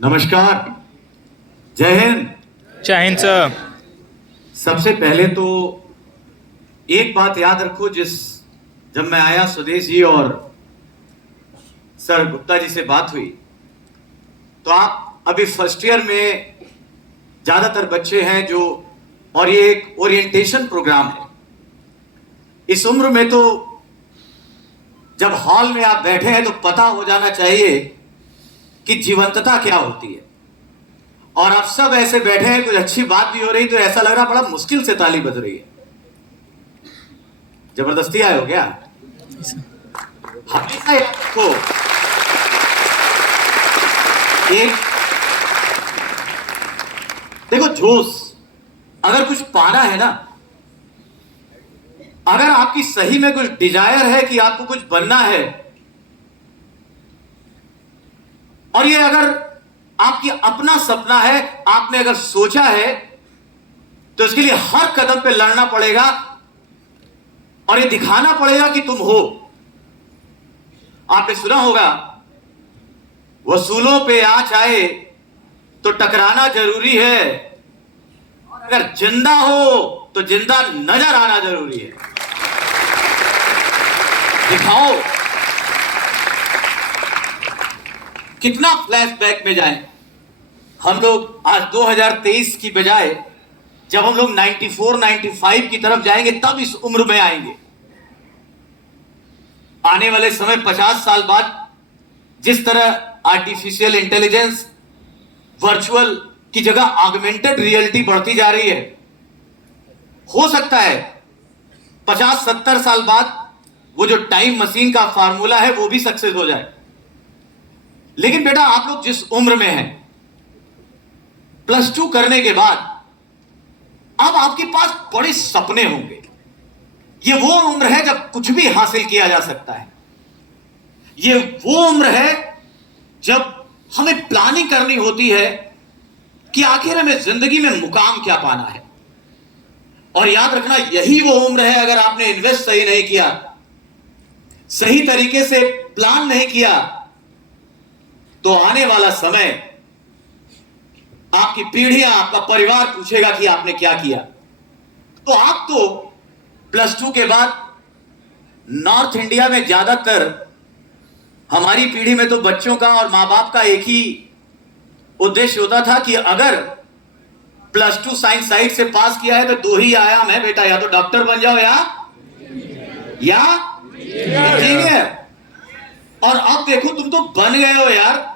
नमस्कार। जय हिंद। जय हिंद सर। सबसे पहले तो एक बात याद रखो, जब मैं आया स्वदेश जी और सर गुप्ता जी से बात हुई तो आप अभी फर्स्ट ईयर में ज्यादातर बच्चे हैं जो, और ये एक ओरिएंटेशन प्रोग्राम है। इस उम्र में तो जब हॉल में आप बैठे हैं तो पता हो जाना चाहिए कि जीवंतता क्या होती है। और आप सब ऐसे बैठे हैं, कुछ अच्छी बात भी हो रही तो ऐसा लग रहा बड़ा मुश्किल से ताली बज रही है। जबरदस्ती आए हो क्या? हमेशा याद रखो, एक देखो जोश, अगर कुछ पाना है ना, अगर आपकी सही में कुछ डिजायर है कि आपको कुछ बनना है, और ये अगर आपकी अपना सपना है, आपने अगर सोचा है तो इसके लिए हर कदम पे लड़ना पड़ेगा और ये दिखाना पड़ेगा कि तुम हो। आपने सुना होगा, वसूलों पे आंच आए तो टकराना जरूरी है, और अगर जिंदा हो तो जिंदा नजर आना जरूरी है। दिखाओ कितना फ्लैशबैक में जाएं हम लोग। आज 2023 की बजाय जब हम लोग 94, 95 की तरफ जाएंगे तब इस उम्र में आएंगे। आने वाले समय 50 साल बाद जिस तरह आर्टिफिशियल इंटेलिजेंस, वर्चुअल की जगह ऑगमेंटेड रियलिटी बढ़ती जा रही है, हो सकता है 50-70 साल बाद वो जो टाइम मशीन का फार्मूला है वो भी सक्सेस हो जाए। लेकिन बेटा, आप लोग जिस उम्र में हैं, +2 करने के बाद अब आपके पास बड़े सपने होंगे। ये वो उम्र है जब कुछ भी हासिल किया जा सकता है। ये वो उम्र है जब हमें प्लानिंग करनी होती है कि आखिर हमें जिंदगी में मुकाम क्या पाना है। और याद रखना, यही वो उम्र है, अगर आपने इन्वेस्ट सही नहीं किया, सही तरीके से प्लान नहीं किया, तो आने वाला समय आपकी पीढ़ियां, आपका परिवार पूछेगा कि आपने क्या किया। तो आप तो +2 के बाद नॉर्थ इंडिया में ज्यादातर, हमारी पीढ़ी में तो बच्चों का और मां बाप का एक ही उद्देश्य होता था कि अगर +2 साइंस साइड से पास किया है तो 2 ही आयाम है बेटा, या तो डॉक्टर बन जाओ या इंजीनियर। और अब देखो, तुम तो बन गए हो यार।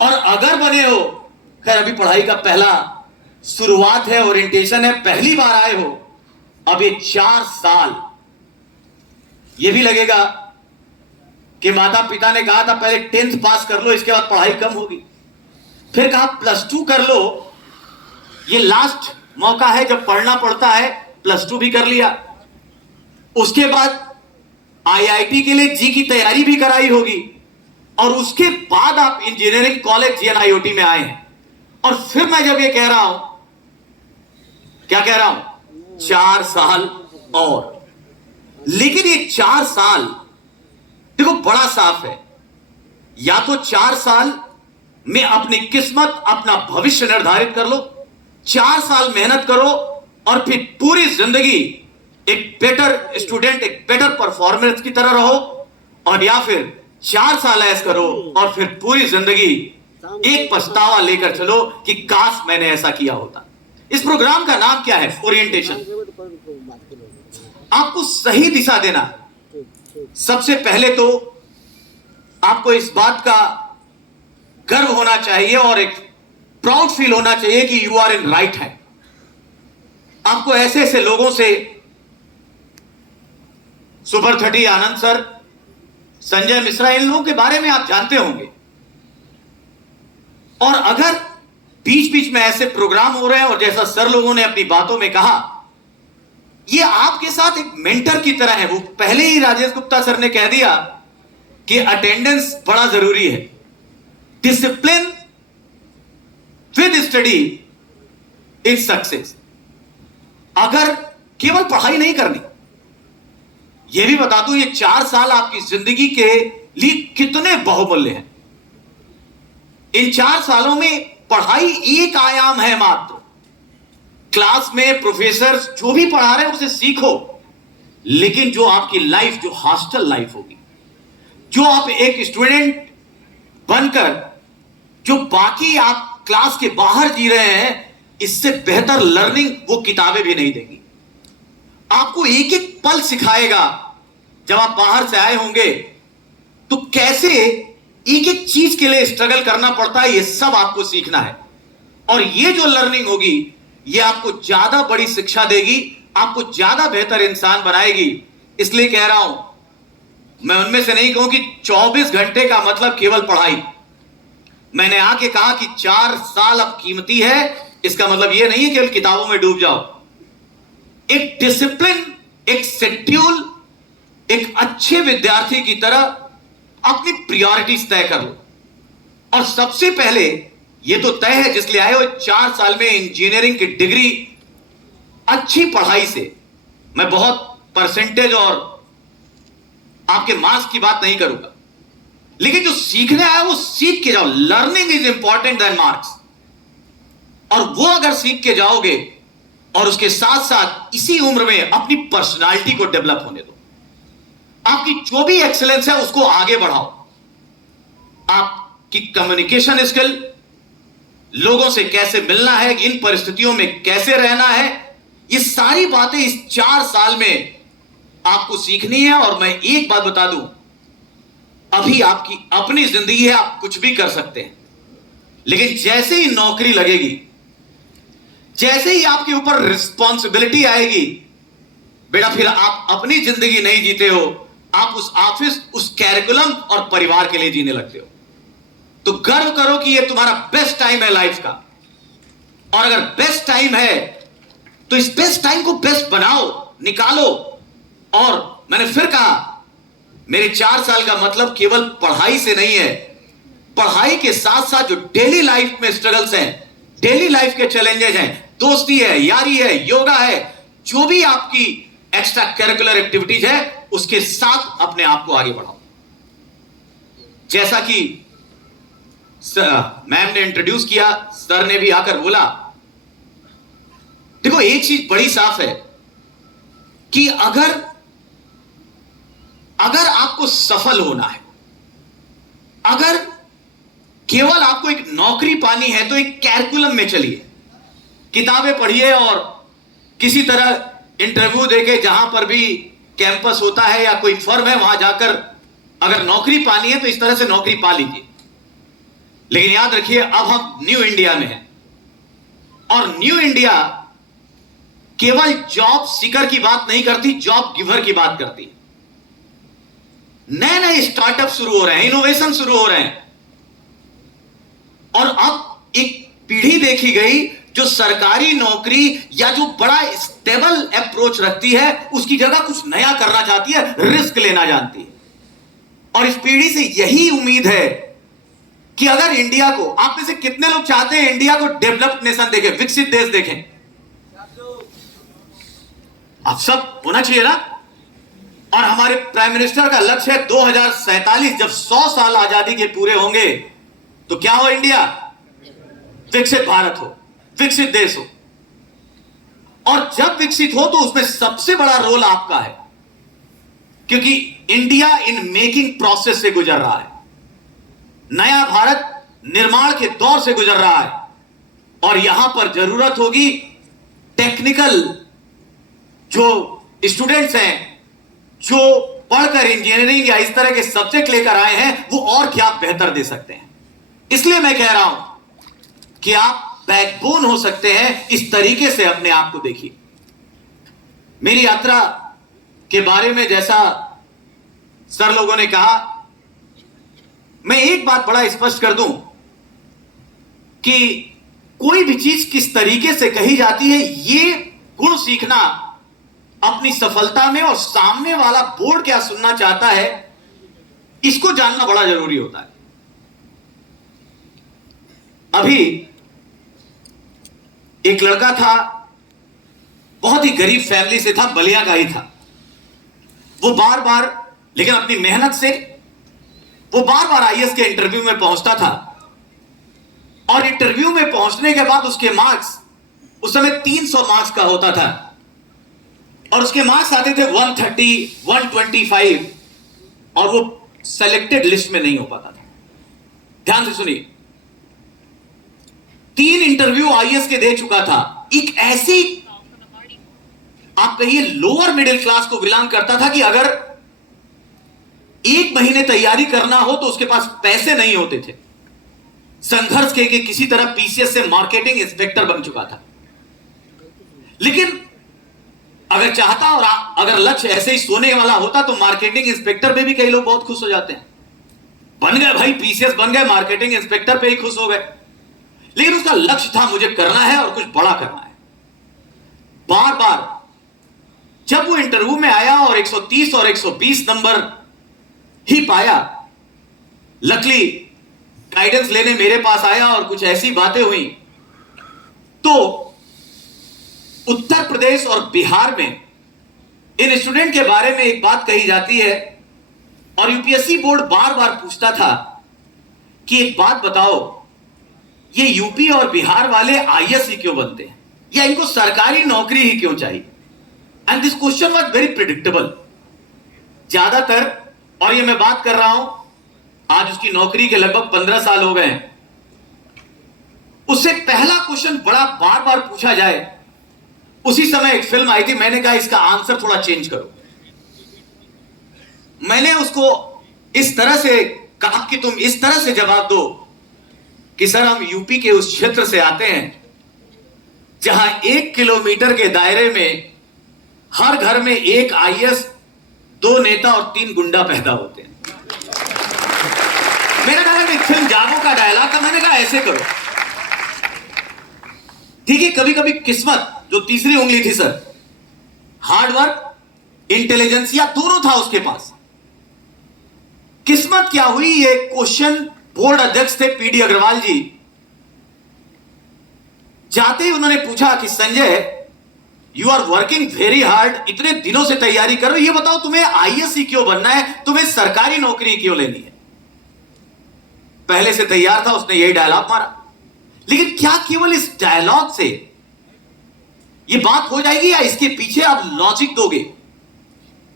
और अगर बने हो, खैर अभी पढ़ाई का पहला शुरुआत है, ओरिएंटेशन है, पहली बार आए हो, अब ये 4 साल ये भी लगेगा कि माता पिता ने कहा था पहले 10th पास कर लो, इसके बाद पढ़ाई कम होगी। फिर कहा +2 कर लो, ये लास्ट मौका है जब पढ़ना पड़ता है, +2 भी कर लिया। उसके बाद IIT के लिए जी की तैयारी भी कराई होगी, और उसके बाद आप इंजीनियरिंग कॉलेज GNIOT में आए हैं। और फिर मैं जब ये कह रहा हूं, क्या कह रहा हूं, 4 साल और। लेकिन ये 4 साल देखो बड़ा साफ है, या तो 4 साल में अपनी किस्मत, अपना भविष्य निर्धारित कर लो, 4 साल मेहनत करो और फिर पूरी जिंदगी एक बेटर स्टूडेंट, एक बेटर परफॉर्मेंस की तरह रहो, और या फिर 4 साल ऐसा करो और फिर पूरी जिंदगी एक पछतावा लेकर चलो कि काश मैंने ऐसा किया होता। इस प्रोग्राम का नाम क्या है? ओरिएंटेशन। आपको सही दिशा देना। सबसे पहले तो आपको इस बात का गर्व होना चाहिए और एक प्राउड फील होना चाहिए कि you are in right hand. आपको ऐसे ऐसे लोगों से, सुपर 30 आनंद सर, संजय मिश्रा, इन लोगों के बारे में आप जानते होंगे। और अगर बीच बीच में ऐसे प्रोग्राम हो रहे हैं और जैसा सर लोगों ने अपनी बातों में कहा, ये आपके साथ एक मेंटर की तरह है। वो पहले ही राजेश गुप्ता सर ने कह दिया कि अटेंडेंस बड़ा जरूरी है, discipline with study is success. अगर केवल पढ़ाई नहीं करनी, यह भी बता दूं, ये 4 साल आपकी जिंदगी के लिए कितने बहुमूल्य हैं। इन 4 सालों में पढ़ाई एक आयाम है मात्र। क्लास में प्रोफेसर जो भी पढ़ा रहे हैं उसे सीखो, लेकिन जो आपकी लाइफ, जो हॉस्टल लाइफ होगी, जो आप एक स्टूडेंट बनकर जो बाकी आप क्लास के बाहर जी रहे हैं, इससे बेहतर लर्निंग वो किताबें भी नहीं देंगी। आपको एक एक पल सिखाएगा। जब आप बाहर से आए होंगे तो कैसे एक एक चीज के लिए स्ट्रगल करना पड़ता है, ये सब आपको सीखना है। और ये जो लर्निंग होगी, ये आपको ज्यादा बड़ी शिक्षा देगी, आपको ज्यादा बेहतर इंसान बनाएगी। इसलिए कह रहा हूं, मैं उनमें से नहीं कहूं कि 24 घंटे का मतलब केवल पढ़ाई। मैंने आके कहा कि 4 साल अब कीमती है। इसका मतलब यह नहीं है केवल किताबों में डूब जाओ। एक डिसिप्लिन, एक शेड्यूल, एक अच्छे विद्यार्थी की तरह अपनी प्रायोरिटीज तय कर लो। और सबसे पहले यह तो तय है, जिसलिए आए हो 4 साल में इंजीनियरिंग की डिग्री, अच्छी पढ़ाई से। मैं बहुत परसेंटेज और आपके मार्क्स की बात नहीं करूंगा, लेकिन जो सीखने आया वो सीख के जाओ। Learning is important then marks. और वो अगर सीख के जाओगे और उसके साथ साथ इसी उम्र में अपनी पर्सनालिटी को डेवलप होने दो। आपकी जो भी एक्सेलेंस है उसको आगे बढ़ाओ। आपकी कम्युनिकेशन स्किल, लोगों से कैसे मिलना है, इन परिस्थितियों में कैसे रहना है, ये सारी बातें इस 4 साल में आपको सीखनी है। और मैं एक बात बता दूं, अभी आपकी अपनी जिंदगी है, आप कुछ भी कर सकते हैं, लेकिन जैसे ही नौकरी लगेगी, जैसे ही आपके ऊपर रिस्पॉन्सिबिलिटी आएगी, बेटा फिर आप अपनी जिंदगी नहीं जीते हो, आप उस ऑफिस, उस कैरिकुलम और परिवार के लिए जीने लगते हो। तो गर्व करो कि ये तुम्हारा बेस्ट टाइम है लाइफ का। और अगर बेस्ट टाइम है तो इस बेस्ट टाइम को बेस्ट बनाओ, निकालो। और मैंने फिर कहा, मेरे 4 साल का मतलब केवल पढ़ाई से नहीं है। पढ़ाई के साथ साथ जो डेली लाइफ में स्ट्रगल्स हैं, डेली लाइफ के चैलेंजेस हैं, दोस्ती है, यारी है, योगा है, जो भी आपकी एक्स्ट्रा करिकुलर एक्टिविटीज है, उसके साथ अपने आप को आगे बढ़ाओ। जैसा कि मैम ने इंट्रोड्यूस किया, सर ने भी आकर बोला, देखो एक चीज बड़ी साफ है कि अगर आपको सफल होना है, अगर केवल आपको एक नौकरी पानी है, तो एक कैरिकुलम में चलिए, किताबें पढ़िए और किसी तरह इंटरव्यू देके, जहां पर भी कैंपस होता है या कोई फर्म है, वहां जाकर अगर नौकरी पानी है तो इस तरह से नौकरी पा लीजिए। लेकिन याद रखिए, अब हम न्यू इंडिया में हैं, और न्यू इंडिया केवल जॉब सीकर की बात नहीं करती, जॉब गिवर की बात करती। नए नए स्टार्टअप शुरू हो रहे हैं, इनोवेशन शुरू हो रहे हैं, और अब एक पीढ़ी देखी गई जो सरकारी नौकरी या जो बड़ा स्टेबल अप्रोच रखती है, उसकी जगह कुछ नया करना चाहती है, रिस्क लेना जानती है। और इस पीढ़ी से यही उम्मीद है कि अगर इंडिया को, आप में से कितने लोग चाहते हैं इंडिया को डेवलप्ड नेशन देखें, विकसित देश देखें? आप सब होना चाहिए ना। और हमारे प्राइम मिनिस्टर का लक्ष्य है 2047, जब 100 साल आजादी के पूरे होंगे तो क्या हो? इंडिया विकसित भारत हो, विकसित देश हो। और जब विकसित हो तो उसमें सबसे बड़ा रोल आपका है, क्योंकि इंडिया इन मेकिंग प्रोसेस से गुजर रहा है, नया भारत निर्माण के दौर से गुजर रहा है। और यहां पर जरूरत होगी टेक्निकल जो स्टूडेंट्स हैं, जो पढ़कर इंजीनियरिंग या इस तरह के सब्जेक्ट लेकर आए हैं, वो और क्या बेहतर दे सकते हैं। इसलिए मैं कह रहा हूं कि आप बैकबोन हो सकते हैं, इस तरीके से अपने आप को देखिए। मेरी यात्रा के बारे में जैसा सर लोगों ने कहा, मैं एक बात बड़ा स्पष्ट कर दूं कि कोई भी चीज किस तरीके से कही जाती है, ये गुण सीखना अपनी सफलता में, और सामने वाला बोर्ड क्या सुनना चाहता है, इसको जानना बड़ा जरूरी होता है। अभी एक लड़का था, बहुत ही गरीब फैमिली से था, बलिया का ही था। वो बार बार, लेकिन अपनी मेहनत से वो बार बार आईएएस के इंटरव्यू में पहुंचता था, और इंटरव्यू में पहुंचने के बाद उसके मार्क्स उस समय 300 मार्क्स का होता था और उसके मार्क्स आते थे 130, 125 और वो सेलेक्टेड लिस्ट में नहीं हो पाता था। ध्यान से सुनिए, 3 इंटरव्यू आईएएस के दे चुका था। एक ऐसी आप कहिए लोअर मिडिल क्लास को बिलोंग करता था कि अगर 1 महीने तैयारी करना हो तो उसके पास पैसे नहीं होते थे। संघर्ष के किसी तरह पीसीएस से मार्केटिंग इंस्पेक्टर बन चुका था। लेकिन अगर चाहता और अगर लक्ष्य ऐसे ही सोने वाला होता तो मार्केटिंग इंस्पेक्टर पे भी कई लोग बहुत खुश हो जाते हैं। बन गए भाई, पीसीएस बन गए, मार्केटिंग इंस्पेक्टर पे ही खुश हो गए। लेकिन उसका लक्ष्य था मुझे करना है और कुछ बड़ा करना है। बार बार जब वो इंटरव्यू में आया और 130 और 120 नंबर ही पाया, लकली गाइडेंस लेने मेरे पास आया और कुछ ऐसी बातें हुई तो उत्तर प्रदेश और बिहार में इन स्टूडेंट के बारे में एक बात कही जाती है और यूपीएससी बोर्ड बार बार पूछता था कि एक बात बताओ, ये यूपी और बिहार वाले आईएएस ही क्यों बनते हैं या इनको सरकारी नौकरी ही क्यों चाहिए? And this question was very predictable. ज्यादातर, और ये मैं बात कर रहा हूं आज उसकी नौकरी के लगभग 15 साल हो गए, उससे पहला क्वेश्चन बड़ा बार बार पूछा जाए। उसी समय एक फिल्म आई थी, मैंने कहा इसका आंसर थोड़ा चेंज करो। मैंने उसको इस तरह से कहा कि तुम इस तरह से जवाब दो कि सर हम यूपी के उस क्षेत्र से आते हैं जहां 1 किलोमीटर के दायरे में हर घर में 1 आईएएस, 2 नेता और 3 गुंडा पैदा होते हैं। मेरा डायलॉग एक फिल्म जागो का डायलॉग था, मैंने कहा ऐसे करो। ठीक है, कभी कभी किस्मत जो तीसरी उंगली थी सर, हार्डवर्क, इंटेलिजेंस या दोनों था उसके पास। किस्मत क्या हुई, ये क्वेश्चन बोर्ड अध्यक्ष थे पीडी अग्रवाल जी, जाते ही उन्होंने पूछा कि Sanjay you are working very hard, इतने दिनों से तैयारी करो, ये बताओ तुम्हें आईएएस ही क्यों बनना है, तुम्हें सरकारी नौकरी क्यों लेनी है? पहले से तैयार था, उसने यही डायलॉग मारा। लेकिन क्या केवल इस डायलॉग से ये बात हो जाएगी या इसके पीछे आप लॉजिक दोगे?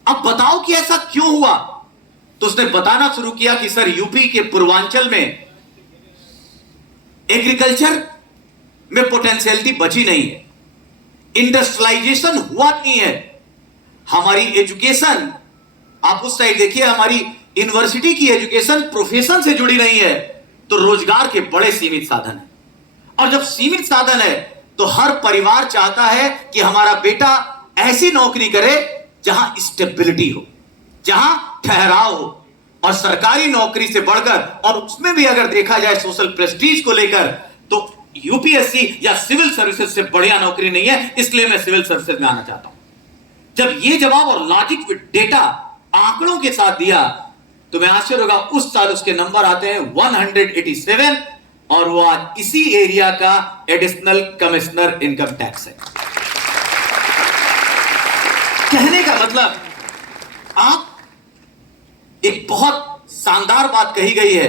अब बताओ कि ऐसा क्यों हुआ। तो उसने बताना शुरू किया कि सर यूपी के पूर्वांचल में एग्रीकल्चर में पोटेंशियलिटी बची नहीं है, इंडस्ट्रियलाइजेशन हुआ नहीं है, हमारी एजुकेशन, आप उस साइड देखिए, हमारी यूनिवर्सिटी की एजुकेशन प्रोफेशन से जुड़ी नहीं है, तो रोजगार के बड़े सीमित साधन है। और जब सीमित साधन है तो हर परिवार चाहता है कि हमारा बेटा ऐसी नौकरी करे जहां स्टेबिलिटी हो, जहां ठहराव हो। और सरकारी नौकरी से बढ़कर, और उसमें भी अगर देखा जाए सोशल प्रेस्टीज को लेकर, तो यूपीएससी या सिविल सर्विसेज से बढ़िया नौकरी नहीं है। इसलिए मैं सिविल सर्विसेज में आना चाहता हूं। जब ये जवाब और लॉजिक विद डेटा, आंकड़ों के साथ दिया, तो मैं आश्चर्य होगा, उस साल उसके नंबर आते हैं 187 और वो आज इसी एरिया का एडिशनल कमिश्नर इनकम टैक्स है। कहने का मतलब, आप एक बहुत शानदार बात कही गई है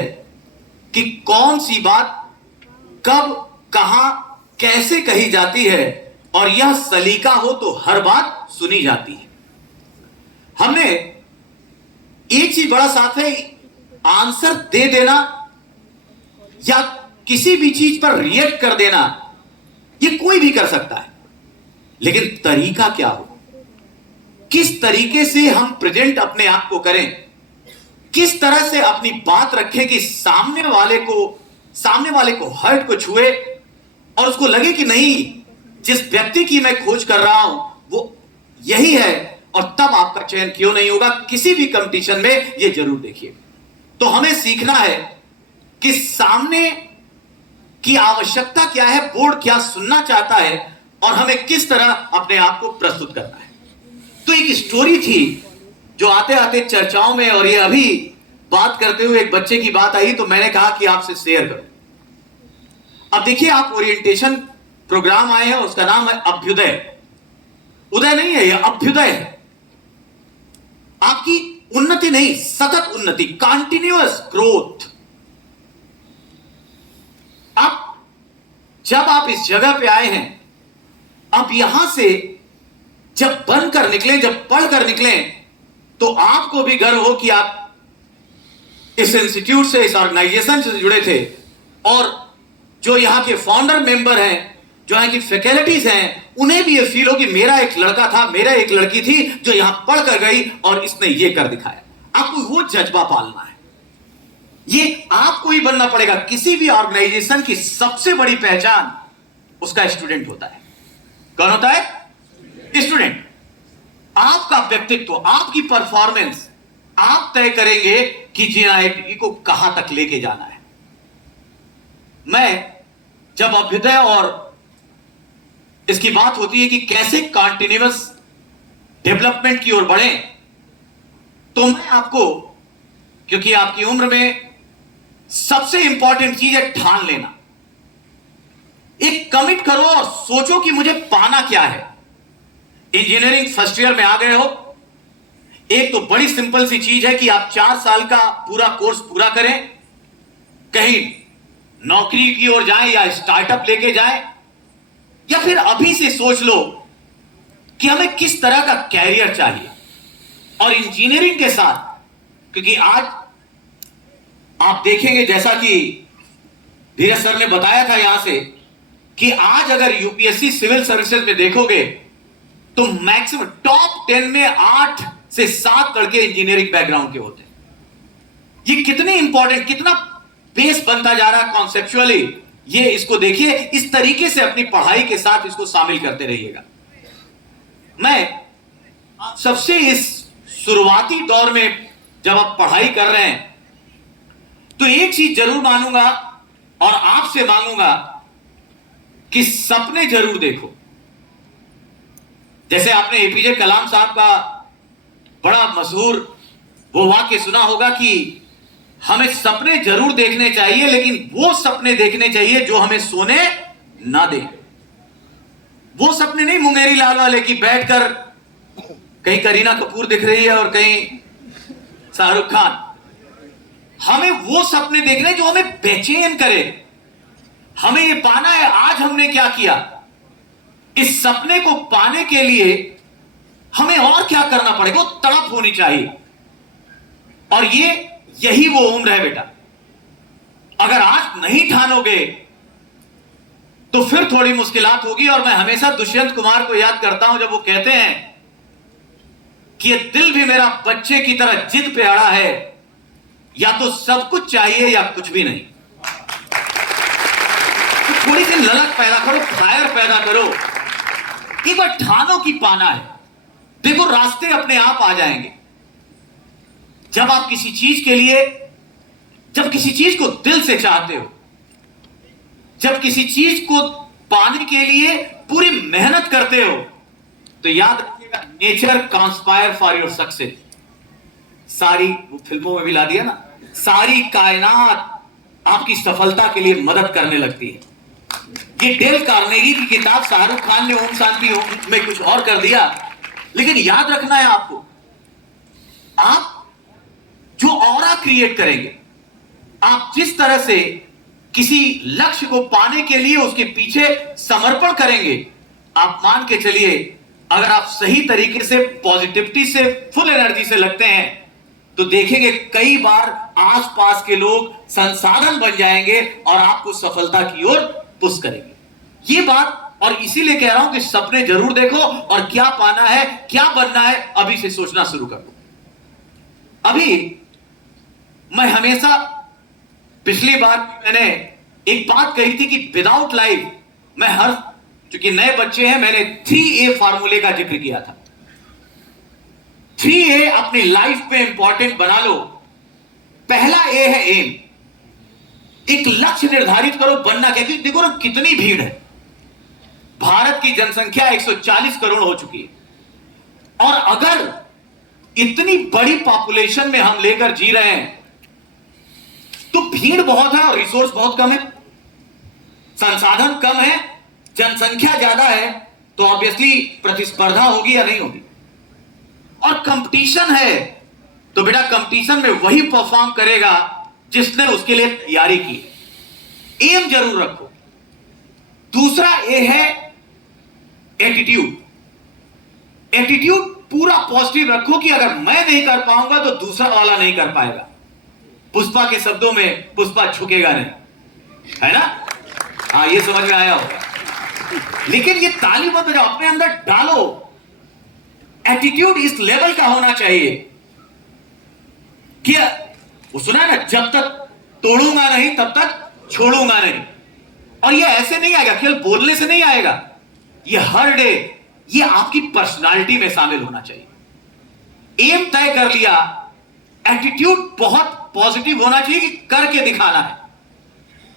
कि कौन सी बात कब, कहां, कैसे कही जाती है, और यह सलीका हो तो हर बात सुनी जाती है। हमने एक चीज बड़ा साफ है, आंसर दे देना या किसी भी चीज पर रिएक्ट कर देना, यह कोई भी कर सकता है, लेकिन तरीका क्या हो, किस तरीके से हम प्रेजेंट अपने आप को करें, किस तरह से अपनी बात रखें कि सामने वाले को हर्ट को छुए और उसको लगे कि नहीं, जिस व्यक्ति की मैं खोज कर रहा हूं वो यही है, और तब आपका चयन क्यों नहीं होगा किसी भी कंपटीशन में, ये जरूर देखिए। तो हमें सीखना है कि सामने की आवश्यकता क्या है, बोर्ड क्या सुनना चाहता है, और हमें किस तरह अपने आप को प्रस्तुत करना है। तो एक स्टोरी थी जो आते आते चर्चाओं में, और ये अभी बात करते हुए एक बच्चे की बात आई, तो मैंने कहा कि आपसे शेयर करूं। अब देखिए, आप ओरिएंटेशन प्रोग्राम आए हैं, उसका नाम है अभ्युदय। उदय नहीं है, यह अभ्युदय है। आपकी उन्नति नहीं, सतत उन्नति, कंटिन्यूअस ग्रोथ। आप जब आप इस जगह पे आए हैं, अब यहां से जब बनकर निकलें, जब पढ़कर निकलें, तो आपको भी गर्व हो कि आप इस इंस्टीट्यूट से, इस ऑर्गेनाइजेशन से जुड़े थे, और जो यहां के फाउंडर मेंबर हैं, जो यहाँ की फैकल्टीज हैं, उन्हें भी ये फील हो कि मेरा एक लड़का था, मेरा एक लड़की थी जो यहां पढ़कर गई और इसने ये कर दिखाया। आपको वो जज्बा पालना है, ये आपको ही बनना पड़ेगा। किसी भी ऑर्गेनाइजेशन की सबसे बड़ी पहचान उसका स्टूडेंट होता है। कौन होता है? स्टूडेंट। आपका व्यक्तित्व, आपकी परफॉर्मेंस आप तय करेंगे कि जीआईटी को कहां तक लेके जाना है। मैं जब अभ्युदय और इसकी बात होती है कि कैसे कॉन्टिन्यूअस डेवलपमेंट की ओर बढ़े, तो मैं आपको, क्योंकि आपकी उम्र में सबसे इंपॉर्टेंट चीज है ठान लेना। एक कमिट करो और सोचो कि मुझे पाना क्या है। इंजीनियरिंग फर्स्ट ईयर में आ गए हो, एक तो बड़ी सिंपल सी चीज है कि आप 4 साल का पूरा कोर्स पूरा करें, कहीं नौकरी की ओर जाएं या स्टार्टअप लेके जाएं, या फिर अभी से सोच लो कि हमें किस तरह का कैरियर चाहिए। और इंजीनियरिंग के साथ, क्योंकि आज आप देखेंगे जैसा कि धीरज सर ने बताया था यहां से, कि आज अगर यूपीएससी सिविल सर्विसेज में देखोगे तो मैक्सिमम टॉप 10 में 8 से 7 लड़के इंजीनियरिंग बैकग्राउंड के होते हैं। ये कितनी इंपॉर्टेंट, कितना बेस बनता जा रहा है कॉन्सेप्चुअली, ये इसको देखिए। इस तरीके से अपनी पढ़ाई के साथ इसको शामिल करते रहिएगा। मैं सबसे इस शुरुआती दौर में जब आप पढ़ाई कर रहे हैं, तो एक चीज जरूर मानूंगा और आपसे मांगूंगा कि सपने जरूर देखो। जैसे आपने एपीजे कलाम साहब का बड़ा मशहूर वो वाक्य सुना होगा कि हमें सपने जरूर देखने चाहिए, लेकिन वो सपने देखने चाहिए जो हमें सोने ना दे। वो सपने नहीं मुंगेरी लाल वाले की बैठकर कहीं करीना कपूर दिख रही है और कहीं शाहरुख खान। हमें वो सपने देखने जो हमें बेचैन करे। हमें ये पाना है आज हमने क्या किया, इस सपने को पाने के लिए हमें और क्या करना पड़ेगा, वो तड़प होनी चाहिए। और यही वो उम्र है बेटा। अगर आज नहीं ठानोगे तो फिर थोड़ी मुश्किलात होगी। और मैं हमेशा दुष्यंत कुमार को याद करता हूं जब वो कहते हैं कि ये दिल भी मेरा बच्चे की तरह जिद पे अड़ा है, या तो सब कुछ चाहिए या कुछ भी नहीं। तो थोड़ी सी ललक पैदा करो, फायर पैदा करो, एक बार ठानो की पाना है। देखो रास्ते अपने आप आ जाएंगे। जब आप किसी चीज के लिए, जब किसी चीज को दिल से चाहते हो, जब किसी चीज को पाने के लिए पूरी मेहनत करते हो, तो याद रखिएगा nature conspire for your success. सारी वो फिल्मों में भी ला दिया ना, सारी कायनात आपकी सफलता के लिए मदद करने लगती है। ये डेल कार्नेगी की किताब शाहरुख खान ने ओम शांति ओम में कुछ और कर दिया, लेकिन याद रखना है आपको, आप जो ऑरा क्रिएट करेंगे, आप जिस तरह से किसी लक्ष्य को पाने के लिए उसके पीछे समर्पण करेंगे, आप मान के चलिए अगर आप सही तरीके से पॉजिटिविटी से फुल एनर्जी से लगते हैं तो देखेंगे कई बार आसपास के लोग संसाधन बन जाएंगे और आपको सफलता की ओर पुश करेंगे। ये बात, और इसीलिए कह रहा हूं कि सपने जरूर देखो और क्या पाना है, क्या बनना है, अभी से सोचना शुरू कर दो। अभी मैं हमेशा, पिछली बार मैंने एक बात कही थी कि विदाउट लाइफ, मैं हर, चूंकि नए बच्चे हैं, मैंने 3A फार्मूले का जिक्र किया था। 3A अपनी लाइफ पे इंपॉर्टेंट बना लो। पहला ए है एम, एक लक्ष्य निर्धारित करो, बनना क्या। क्योंकि देखो ना कितनी भीड़ है, भारत की जनसंख्या 140 करोड़ हो चुकी है, और अगर इतनी बड़ी पॉपुलेशन में हम लेकर जी रहे हैं तो भीड़ बहुत है और रिसोर्स बहुत कम है, संसाधन कम है, जनसंख्या ज्यादा है, तो ऑब्वियसली प्रतिस्पर्धा होगी या नहीं होगी। और कंपटीशन है तो बेटा कंपटीशन में वही परफॉर्म करेगा जिसने उसके लिए तैयारी की। एम जरूर रखो। दूसरा ए है एटीट्यूड। एटीट्यूड पूरा पॉजिटिव रखो कि अगर मैं नहीं कर पाऊंगा तो दूसरा वाला नहीं कर पाएगा। पुष्पा के शब्दों में पुष्पा झुकेगा नहीं, है ना? हाँ, ये समझ में आया होगा। लेकिन ये ताली मत बजाओ, अपने अंदर डालो। एटीट्यूड इस लेवल का होना चाहिए कि वो सुना ना, जब तक तोड़ूंगा नहीं तब तक छोड़ूंगा नहीं। और ये ऐसे नहीं आएगा, केवल बोलने से नहीं आएगा, ये हर डे, ये आपकी पर्सनालिटी में शामिल होना चाहिए। एम तय कर लिया, एटीट्यूड बहुत पॉजिटिव होना चाहिए कि करके दिखाना है।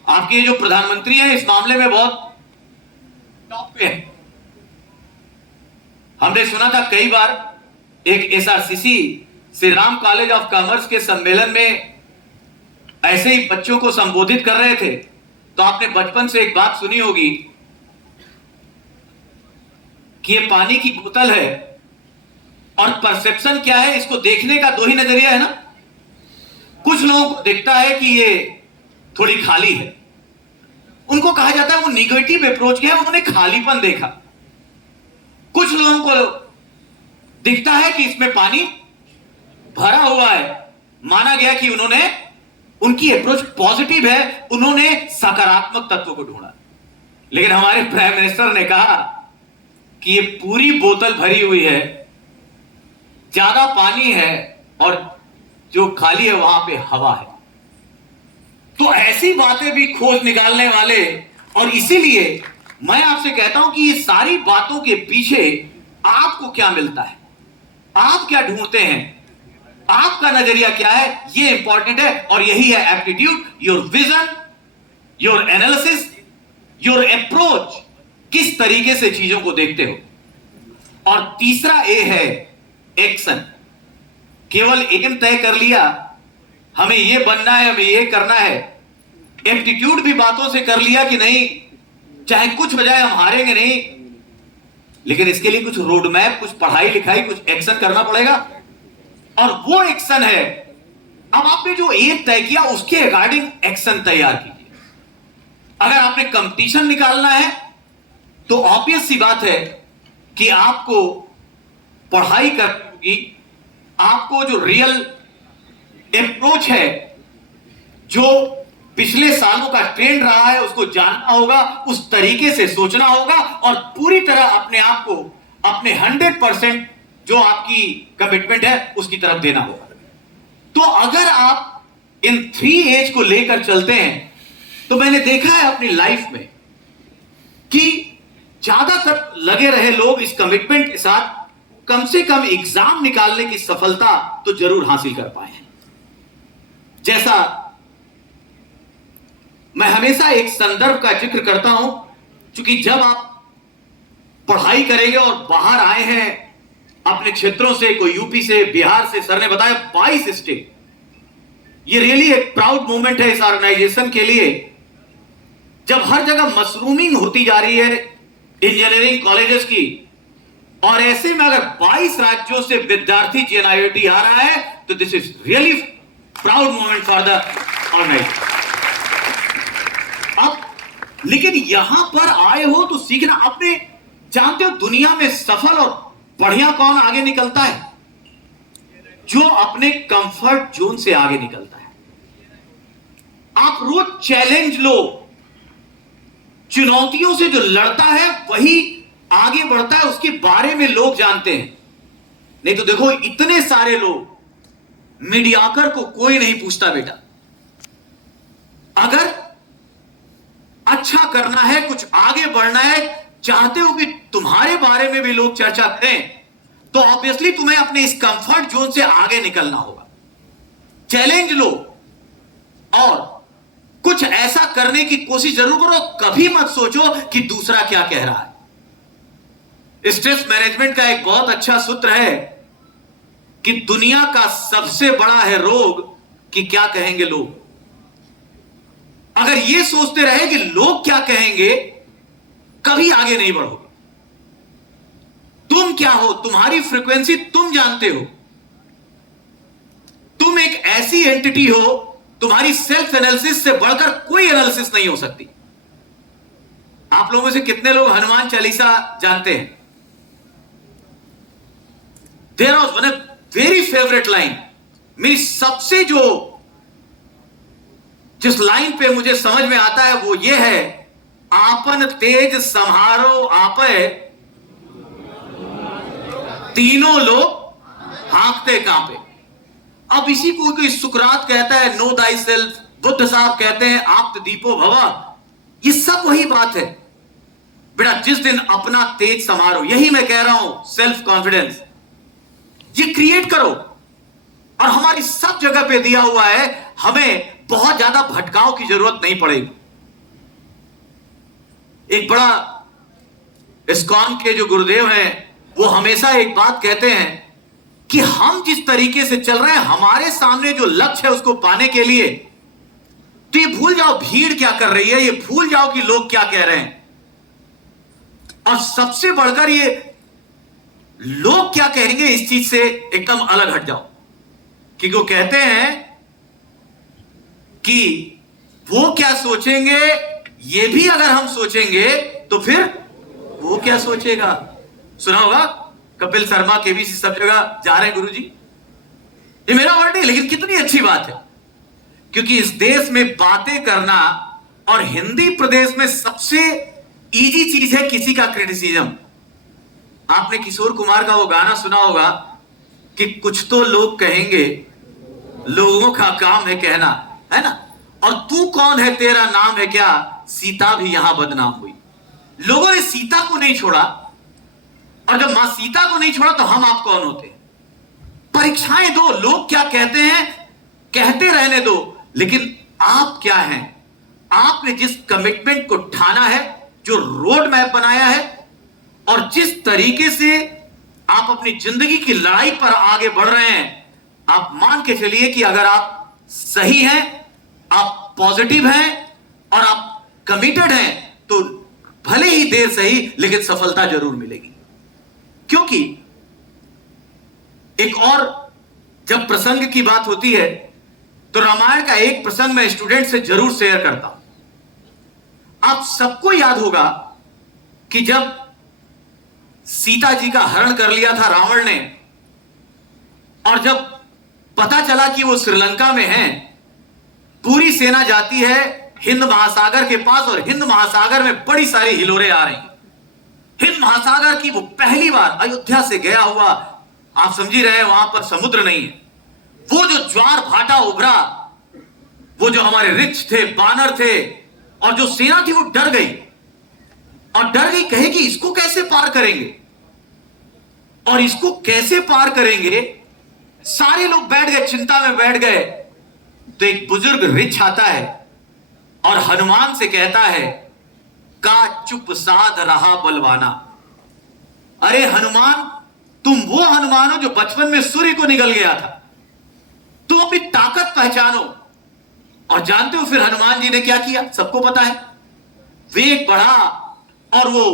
आपके जो प्रधानमंत्री हैं इस मामले में बहुत टॉप पे है। हमने सुना था कई बार, एक SRCC Shri Ram college of commerce के सम्मेलन में ऐसे ही बच्चों को संबोधित कर रहे थे, तो आपने बचपन से एक बात सुनी होगी कि ये पानी की बोतल है और परसेप्शन क्या है, इसको देखने का दो ही नजरिया है ना। कुछ लोगों को दिखता है कि ये थोड़ी खाली है, उनको कहा जाता है वो निगेटिव अप्रोच किया, उन्होंने खालीपन देखा। कुछ लोगों को दिखता है कि इसमें पानी भरा हुआ है, माना गया कि उन्होंने, उनकी अप्रोच पॉजिटिव है, उन्होंने सकारात्मक तत्व को ढूंढा। लेकिन हमारे प्राइम मिनिस्टर ने कहा कि ये पूरी बोतल भरी हुई है, ज्यादा पानी है और जो खाली है वहां पे हवा है। तो ऐसी बातें भी खोज निकालने वाले, और इसीलिए मैं आपसे कहता हूं कि ये सारी बातों के पीछे आपको क्या मिलता है, आप क्या ढूंढते हैं, आपका नजरिया क्या है, ये इंपॉर्टेंट है। और यही है aptitude, your vision, your analysis, your approach, किस तरीके से चीजों को देखते हो। और तीसरा ए है एक्शन। केवल एम तय कर लिया, हमें ये बनना है, हमें ये करना है, एप्टीट्यूड भी बातों से कर लिया कि नहीं, चाहे कुछ हो जाए हम हारेंगे नहीं, लेकिन इसके लिए कुछ रोड मैप, कुछ पढ़ाई लिखाई, कुछ एक्शन करना पड़ेगा। और वो एक्शन है, अब आपने जो एम तय किया उसके रिगार्डिंग एक्शन तैयार कीजिए। अगर आपने कंपटीशन निकालना है तो ऑब्वियस सी बात है कि आपको पढ़ाई करनी होगी, आपको जो रियल अप्रोच है, जो पिछले सालों का ट्रेंड रहा है, उसको जानना होगा, उस तरीके से सोचना होगा और पूरी तरह अपने आप को, अपने 100% जो आपकी कमिटमेंट है उसकी तरफ देना होगा। तो अगर आप इन 3 एज को लेकर चलते हैं, तो मैंने देखा है अपनी लाइफ में कि ज्यादातर लगे रहे लोग इस कमिटमेंट के साथ, कम से कम एग्जाम निकालने की सफलता तो जरूर हासिल कर पाए हैं। जैसा मैं हमेशा एक संदर्भ का जिक्र करता हूं, क्योंकि जब आप पढ़ाई करेंगे और बाहर आए हैं अपने क्षेत्रों से, कोई यूपी से, बिहार से, सर ने बताया 22 स्टेट, ये रियली एक प्राउड मोमेंट है इस ऑर्गेनाइजेशन के लिए, जब हर जगह मशरूमिंग होती जा रही है इंजीनियरिंग कॉलेजेस की, और ऐसे में अगर 22 राज्यों से विद्यार्थी जेएनआईटी आ रहा है, तो this is really proud moment for the organisation. अब लेकिन यहां पर आए हो तो सीखना, आपने जानते हो दुनिया में सफल और बढ़िया कौन आगे निकलता है? जो अपने कंफर्ट जोन से आगे निकलता है। आप रोज चैलेंज लो, चुनौतियों से जो लड़ता है वही आगे बढ़ता है, उसके बारे में लोग जानते हैं। नहीं तो देखो इतने सारे लोग, मीडियाकर को कोई नहीं पूछता बेटा। अगर अच्छा करना है, कुछ आगे बढ़ना है, चाहते हो कि तुम्हारे बारे में भी लोग चर्चा करें, तो ऑब्वियसली तुम्हें अपने इस कंफर्ट जोन से आगे निकलना होगा। चैलेंज लो और कुछ ऐसा करने की कोशिश जरूर करो। कभी मत सोचो कि दूसरा क्या कह रहा है। स्ट्रेस मैनेजमेंट का एक बहुत अच्छा सूत्र है कि दुनिया का सबसे बड़ा है रोग कि क्या कहेंगे लोग। अगर ये सोचते रहे कि लोग क्या कहेंगे, कभी आगे नहीं बढ़ोगे। तुम क्या हो, तुम्हारी फ्रीक्वेंसी तुम जानते हो। तुम एक ऐसी एंटिटी हो, तुम्हारी सेल्फ एनालिसिस से बढ़कर कोई एनालिसिस नहीं हो सकती। आप लोगों में से कितने लोग हनुमान चालीसा जानते हैं? There was one very favourite line, मेरी सबसे जिस लाइन पे मुझे समझ में आता है वो ये है, आपन तेज संहारो आपे, तीनों लोग हाँकते कांपे। अब इसी को कोई सुकरात कहता है नो दाई सेल्फ, बुद्ध साहब कहते हैं आप दीपो भवा। ये सब वही बात है बेटा, जिस दिन अपना तेज संभारो, यही मैं कह रहा हूं, सेल्फ कॉन्फिडेंस ये क्रिएट करो। और हमारी सब जगह पे दिया हुआ है, हमें बहुत ज्यादा भटकाव की जरूरत नहीं पड़ेगी। एक बड़ा इस्कॉन के जो गुरुदेव हैं वो हमेशा एक बात कहते हैं कि हम जिस तरीके से चल रहे हैं, हमारे सामने जो लक्ष्य है उसको पाने के लिए, तो ये भूल जाओ भीड़ क्या कर रही है, ये भूल जाओ कि लोग क्या कह रहे हैं, और सबसे बढ़कर ये लोग क्या कहेंगे इस चीज से एकदम अलग हट जाओ। क्योंकि वो कहते हैं कि वो क्या सोचेंगे ये भी अगर हम सोचेंगे तो फिर वो क्या सोचेगा। सुना होगा कपिल शर्मा, केबीसी, सब जगह जा रहे हैं गुरुजी। ये मेरा वर्ड नहीं, लेकिन कितनी अच्छी बात है, क्योंकि इस देश में बातें करना और हिंदी प्रदेश में सबसे इजी चीज है किसी का क्रिटिसिज्म। आपने किशोर कुमार का वो गाना सुना होगा कि कुछ तो लोग कहेंगे, लोगों का काम है कहना, है ना, और तू कौन है, तेरा नाम है क्या, सीता भी यहां बदनाम हुई। लोगों ने सीता को नहीं छोड़ा, और जब मां सीता को नहीं छोड़ा तो हम आप कौन होते हैं। परीक्षाएं दो, लोग क्या कहते हैं कहते रहने दो, लेकिन आप क्या हैं। आपने जिस कमिटमेंट को ठाना है, जो रोड मैप बनाया है, और जिस तरीके से आप अपनी जिंदगी की लड़ाई पर आगे बढ़ रहे हैं, आप मान के चलिए कि अगर आप सही हैं, आप पॉजिटिव हैं और आप कमिटेड हैं, तो भले ही देर सही लेकिन सफलता जरूर मिलेगी। क्योंकि एक और जब प्रसंग की बात होती है तो रामायण का एक प्रसंग मैं स्टूडेंट से जरूर शेयर करता हूं। आप सबको याद होगा कि जब सीता जी का हरण कर लिया था रावण ने, और जब पता चला कि वो श्रीलंका में हैं, पूरी सेना जाती है हिंद महासागर के पास, और हिंद महासागर में बड़ी सारी हिलोरें आ रही हैं। हिंद महासागर की वो पहली बार अयोध्या से गया हुआ, आप समझ ही रहे हैं वहां पर समुद्र नहीं है, वो जो ज्वार भाटा उभरा, वो जो हमारे रिछ थे, बानर थे, और जो सेना थी वो डर गई, और डर गई, कहे कि इसको कैसे पार करेंगे, और इसको कैसे पार करेंगे। सारे लोग बैठ गए, चिंता में बैठ गए। तो एक बुजुर्ग रिछ आता है और हनुमान से कहता है, का चुप साध रहा बलवाना। अरे हनुमान, तुम वो हनुमान हो जो बचपन में सूर्य को निगल गया था, तुम अपनी ताकत पहचानो। और जानते हो फिर हनुमान जी ने क्या किया, सबको पता है। वेग बढ़ा और वो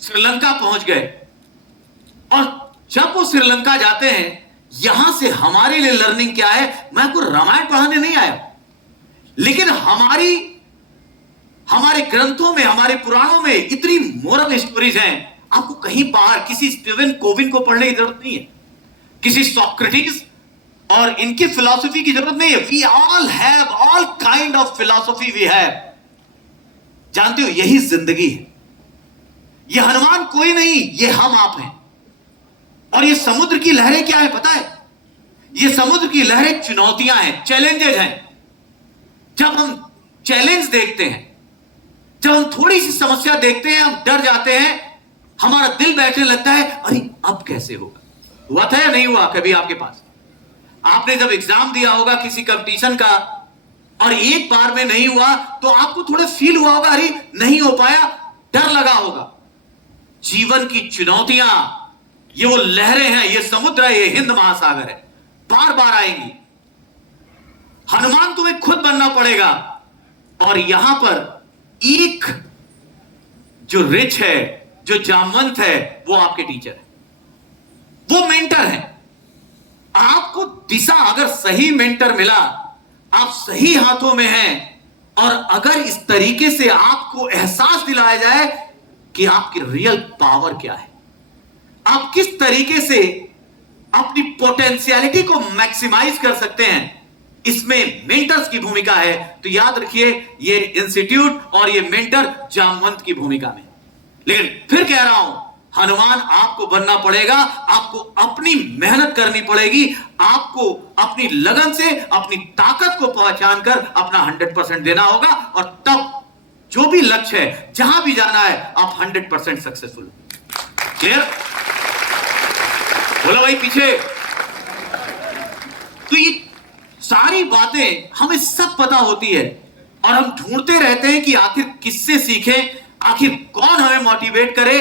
श्रीलंका पहुंच गए। और जब वो श्रीलंका जाते हैं, यहां से हमारे लिए लर्निंग क्या है, मैं आपको रामायण पढ़ाने नहीं आया, लेकिन हमारे ग्रंथों में, हमारे पुराणों में इतनी मोरल स्टोरीज हैं, आपको कहीं बाहर किसी स्टीवन कोविन को पढ़ने की जरूरत नहीं है, किसी सॉक्रेटिस और इनकी फिलॉसफी की जरूरत नहीं है। We all have all kind of philosophy we have. जानते हो यही जिंदगी है। ये हनुमान कोई नहीं, ये हम आप हैं। और ये समुद्र की लहरें क्या है पता है, ये समुद्र की लहरें चुनौतियां हैं, चैलेंजेस हैं। जब हम चैलेंज देखते हैं, जब हम थोड़ी सी समस्या देखते हैं, हम डर जाते हैं, हमारा दिल बैठने लगता है, अरे अब कैसे होगा। हुआ था या नहीं हुआ कभी आपके पास? आपने जब एग्जाम दिया होगा किसी कंपटीशन का, और एक बार में नहीं हुआ, तो आपको थोड़ा फील हुआ होगा, अरे नहीं हो पाया, डर लगा होगा। जीवन की चुनौतियां, ये वो लहरें हैं, ये समुद्र है, ये हिंद महासागर है, बार बार आएंगी। हनुमान तुम्हें खुद बनना पड़ेगा। और यहां पर एक जो रिच है, जो जामवंत है, वो आपके टीचर है, वो मेंटर है। आपको दिशा, अगर सही मेंटर मिला, आप सही हाथों में हैं, और अगर इस तरीके से आपको एहसास दिलाया जाए कि आपकी रियल पावर क्या है, आप किस तरीके से अपनी पोटेंशियलिटी को मैक्सिमाइज कर सकते हैं, इसमें मेंटर्स की भूमिका है। तो याद रखिए, ये इंस्टीट्यूट और ये मेंटर जामवंत की भूमिका में। लेकिन फिर कह रहा हूं, हनुमान आपको बनना पड़ेगा, आपको अपनी मेहनत करनी पड़ेगी, आपको अपनी लगन से अपनी ताकत को पहचान कर अपना 100% देना होगा, और तब जो भी लक्ष्य है, जहां भी जाना है, आप 100% सक्सेसफुल। क्लियर? बोलो भाई पीछे। तो ये सारी बातें हमें सब पता होती है, और हम ढूंढते रहते हैं कि आखिर किससे सीखें, आखिर कौन हमें मोटिवेट करे।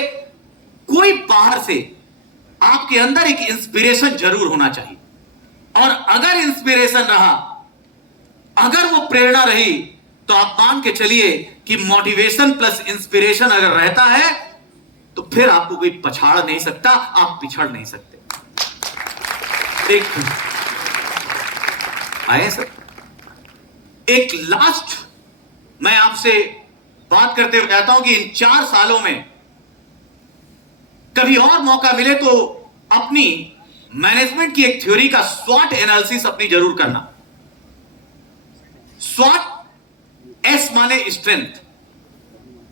कोई बाहर से आपके अंदर एक इंस्पिरेशन जरूर होना चाहिए, और अगर इंस्पिरेशन रहा, अगर वो प्रेरणा रही, तो आप मान के चलिए कि मोटिवेशन प्लस इंस्पिरेशन अगर रहता है, तो फिर आपको कोई पछाड़ नहीं सकता, आप पिछड़ नहीं सकते। आए सर, एक लास्ट मैं आपसे बात करते हुए कहता हूं कि इन 4 सालों में कभी और मौका मिले तो अपनी मैनेजमेंट की एक थ्योरी का स्वॉट एनालिसिस अपनी जरूर करना। स्वॉट, एस माने स्ट्रेंथ।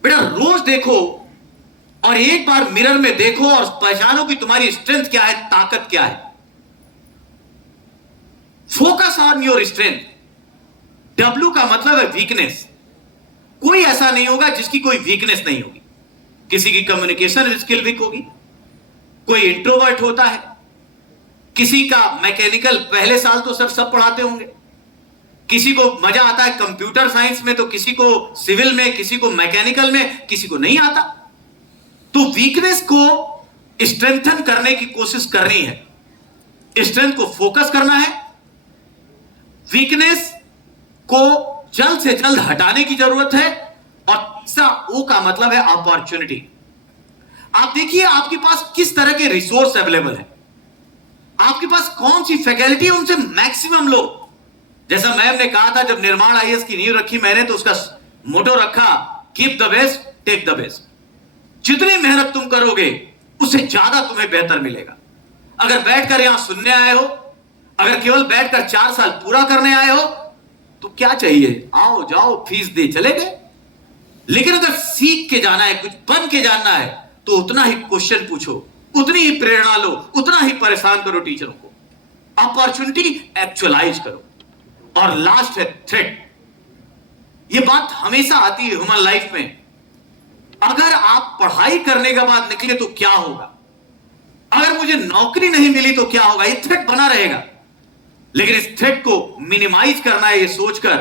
बेटा रोज देखो और एक बार मिरर में देखो और पहचानो कि तुम्हारी स्ट्रेंथ क्या है, ताकत क्या है। Focus on your strength. W का मतलब है वीकनेस। कोई ऐसा नहीं होगा जिसकी कोई वीकनेस नहीं होगी। किसी की कम्युनिकेशन स्किल वीक होगी, कोई इंट्रोवर्ट होता है, किसी का मैकेनिकल पहले साल तो सर सब पढ़ाते होंगे, किसी को मजा आता है कंप्यूटर साइंस में, तो किसी को सिविल में, किसी को मैकेनिकल में, किसी को नहीं आता। तो वीकनेस को स्ट्रेंथन करने की कोशिश करनी है, स्ट्रेंथ को फोकस करना है, वीकनेस को जल्द से जल्द हटाने की जरूरत है। और तीसरा ओ का मतलब है अपॉर्चुनिटी। आप देखिए आपके पास किस तरह के रिसोर्स अवेलेबल है, आपके पास कौन सी फैकल्टी है, उनसे मैक्सिमम लो। जैसा मैम ने कहा था जब निर्माण आईएएस की नींव रखी मैंने, तो उसका मोटो रखा, keep the best take the best. जितनी मेहनत तुम करोगे उससे ज्यादा तुम्हें बेहतर मिलेगा। अगर बैठकर यहां सुनने आए हो, अगर केवल बैठकर 4 साल पूरा करने आए हो, तो क्या चाहिए, आओ जाओ फीस दे चले गए। लेकिन अगर सीख के जाना है, कुछ बन के जानना है, तो उतना ही क्वेश्चन पूछो, उतनी ही प्रेरणा लो, उतना ही परेशान करो टीचरों को, अपॉर्चुनिटी एक्चुअलाइज करो। और लास्ट है थ्रेट। यह बात हमेशा आती है ह्यूमन लाइफ में, अगर आप पढ़ाई करने के बाद निकले तो क्या होगा, अगर मुझे नौकरी नहीं मिली तो क्या होगा, यह थ्रेट बना रहेगा। लेकिन इस थ्रेट को मिनिमाइज करना है, यह सोचकर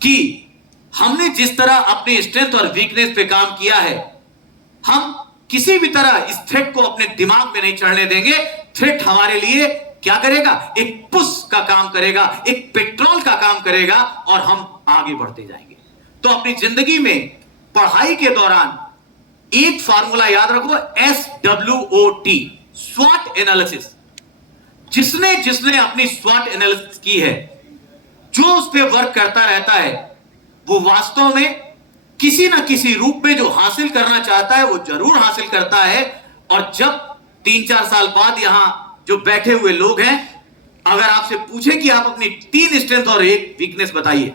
कि हमने जिस तरह अपने स्ट्रेंथ और वीकनेस पे काम किया है, हम किसी भी तरह इस थ्रेट को अपने दिमाग में नहीं चढ़ने देंगे। थ्रेट हमारे लिए क्या करेगा, एक पुश का काम करेगा, एक पेट्रोल का काम करेगा, और हम आगे बढ़ते जाएंगे। तो अपनी जिंदगी में पढ़ाई के दौरान एक फार्मूला याद रखो, SWOT, स्वॉट एनालिसिस। जिसने जिसने अपनी स्वॉट एनालिसिस की है, जो उस पर वर्क करता रहता है, वो वास्तव में किसी ना किसी रूप में जो हासिल करना चाहता है वो जरूर हासिल करता है। और जब 3-4 साल बाद यहां जो बैठे हुए लोग हैं, अगर आपसे पूछे कि आप अपनी 3 स्ट्रेंथ और 1 वीकनेस बताइए,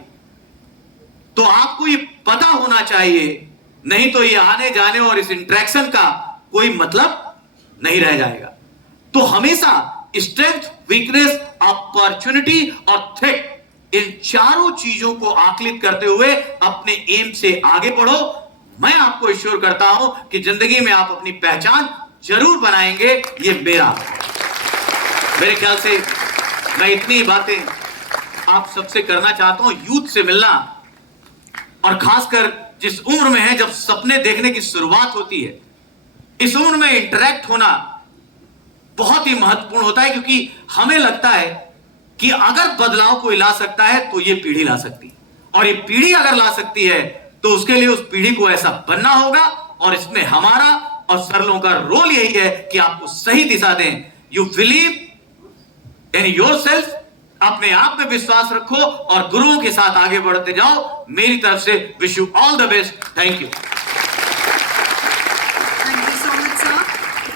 तो आपको ये पता होना चाहिए, नहीं तो ये आने जाने और इस इंटरेक्शन का कोई मतलब नहीं रह जाएगा। तो हमेशा स्ट्रेंथ, वीकनेस, अपॉर्चुनिटी और थ्रेट, इन चारों चीजों को आकलित करते हुए अपने एम से आगे बढ़ो। मैं आपको एश्योर करता हूं कि जिंदगी में आप अपनी पहचान जरूर बनाएंगे। ये मेरे ख्याल से मैं इतनी बातें आप सबसे करना चाहता हूं। यूथ से मिलना, और खासकर जिस उम्र में है जब सपने देखने की शुरुआत होती है, इस उम्र में इंटरेक्ट होना बहुत ही महत्वपूर्ण होता है, क्योंकि हमें लगता है कि अगर बदलाव कोई ला सकता है तो ये पीढ़ी ला सकती है, और ये पीढ़ी अगर ला सकती है तो उसके लिए उस पीढ़ी को ऐसा बनना होगा। और इसमें हमारा और सरलों का रोल यही है कि आपको सही दिशा दें। यू बिलीव इन योरसेल्फ अपने आप में विश्वास रखो और गुरुओं के साथ आगे बढ़ते जाओ। मेरी तरफ से wish you all the best. Thank you.